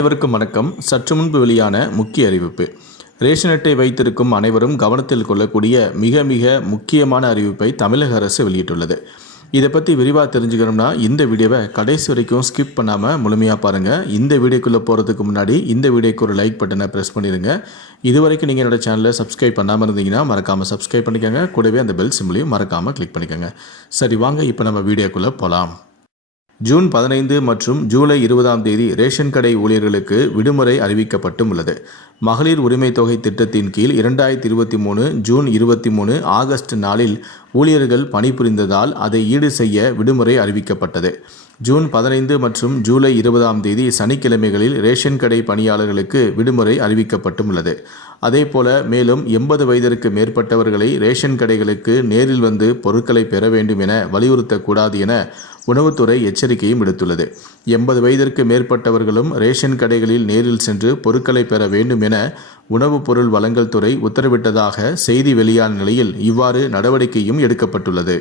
அனைவருக்கும் வணக்கம். சற்று முன்பு வெளியான முக்கிய அறிவிப்பு. ரேஷன் அட்டை வைத்திருக்கும் அனைவரும் கவனத்தில் கொள்ளக்கூடிய மிக மிக முக்கியமான அறிவிப்பை தமிழக அரசு வெளியிட்டுள்ளது. இதை பற்றி விரிவாக தெரிஞ்சுக்கணும்னா இந்த வீடியோவை கடைசி வரைக்கும் ஸ்கிப் பண்ணாமல் முழுமையாக பாருங்கள் இந்த வீடியோக்குள்ளே போகிறதுக்கு முன்னாடி இந்த வீடியோக்கு ஒரு லைக் பட்டனை ப்ரெஸ் பண்ணிடுங்க இது வரைக்கும் நீங்கள் என்னோட சேனலை சப்ஸ்கிரைப் பண்ணாமல் இருந்தீங்கன்னா மறக்காமல் சப்ஸ்கிரைப் பண்ணிக்கோங்க. கூடவே அந்த பெல் சிம்லையும் மறக்காமல் கிளிக் பண்ணிக்கோங்க. சரி வாங்க இப்போ நம்ம வீடியோக்குள்ளே போகலாம் ஜூன் பதினைந்து மற்றும் ஜூலை இருபதாம் தேதி ரேஷன் கடை ஊழியர்களுக்கு விடுமுறை அறிவிக்கப்பட்டும் உள்ளது மகளிர் உரிமை தொகை திட்டத்தின் கீழ் இரண்டாயிரத்தி இருபத்தி மூணு ஜூன் இருபத்தி மூணு ஆகஸ்ட் நாளில் ஊழியர்கள் பணிபுரிந்ததால் அதை ஈடு செய்ய விடுமுறை அறிவிக்கப்பட்டது. ஜூன் பதினைந்து மற்றும் ஜூலை இருபதாம் தேதி சனிக்கிழமைகளில் ரேஷன் கடை பணியாளர்களுக்கு விடுமுறை அறிவிக்கப்பட்டும் உள்ளது அதேபோல மேலும் எண்பது வயதிற்கு மேற்பட்டவர்களை ரேஷன் கடைகளுக்கு நேரில் வந்து பொருட்களை பெற வேண்டும் என வலியுறுத்தக்கூடாது என உணவுத்துறை எச்சரிக்கையும் விடுத்துள்ளது. எண்பது வயதிற்கு மேற்பட்டவர்களும் ரேஷன் கடைகளில் நேரில் சென்று பொருட்களை பெற வேண்டும் என உணவுப் பொருள் வழங்கல் துறை உத்தரவிட்டதாக செய்தி வெளியான நிலையில் இவ்வாறு நடவடிக்கையும் எடுக்கப்பட்டுள்ளது.